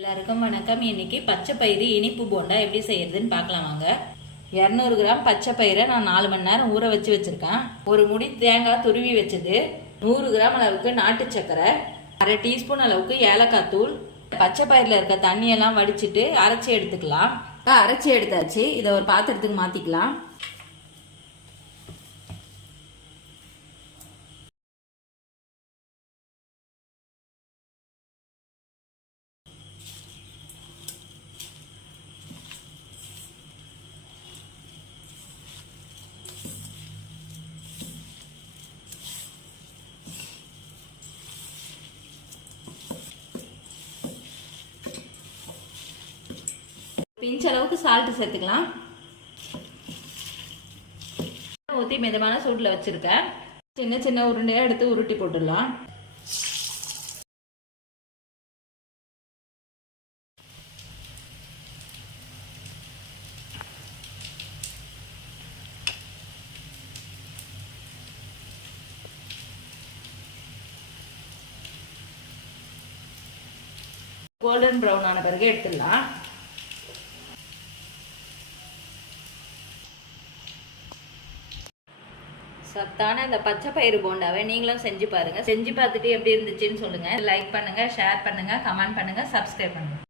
எல்லாருக்கும் வணக்கம். இன்னைக்கு பச்சை பயிறு இனிப்பு போண்டா எப்படி செய்யறதுன்னு பார்க்கலாம் வாங்க. இரநூறு கிராம் பச்சை பயிரை நான் நாலு மணி நேரம் ஊற வச்சு வச்சிருக்கேன். ஒரு முடி தேங்காய் துருவி வச்சது நூறு கிராம் அளவுக்கு நாட்டு சர்க்கரை அரை டீஸ்பூன் அளவுக்கு ஏலக்காய் தூள் பச்சை பயிரில் இருக்க தண்ணியெல்லாம் வடிச்சிட்டு அரைச்சி எடுத்துக்கலாம். அரைச்சி எடுத்தாச்சு. இதை ஒரு பாத்திரத்துக்கு மாத்திக்கலாம். பிஞ்ச் அளவுக்கு சால்ட் சேர்த்துக்கலாம். ஊற்றி மிதமான சூட்டில் வச்சுருக்கேன். சின்ன சின்ன உருண்டையாக எடுத்து உருட்டி போட்டுடலாம். கோல்டன் ப்ரௌன் ஆன பிறகு எடுத்துடலாம். சத்தான இந்த பச்சை பயிறு போண்டாவை நீங்களும் செஞ்சு பாருங்க. செஞ்சு பார்த்துட்டு எப்படி இருந்துச்சுன்னு சொல்லுங்க. லைக் பண்ணுங்க ஷேர் பண்ணுங்க கமெண்ட் பண்ணுங்க சப்ஸ்கிரைப் பண்ணுங்க.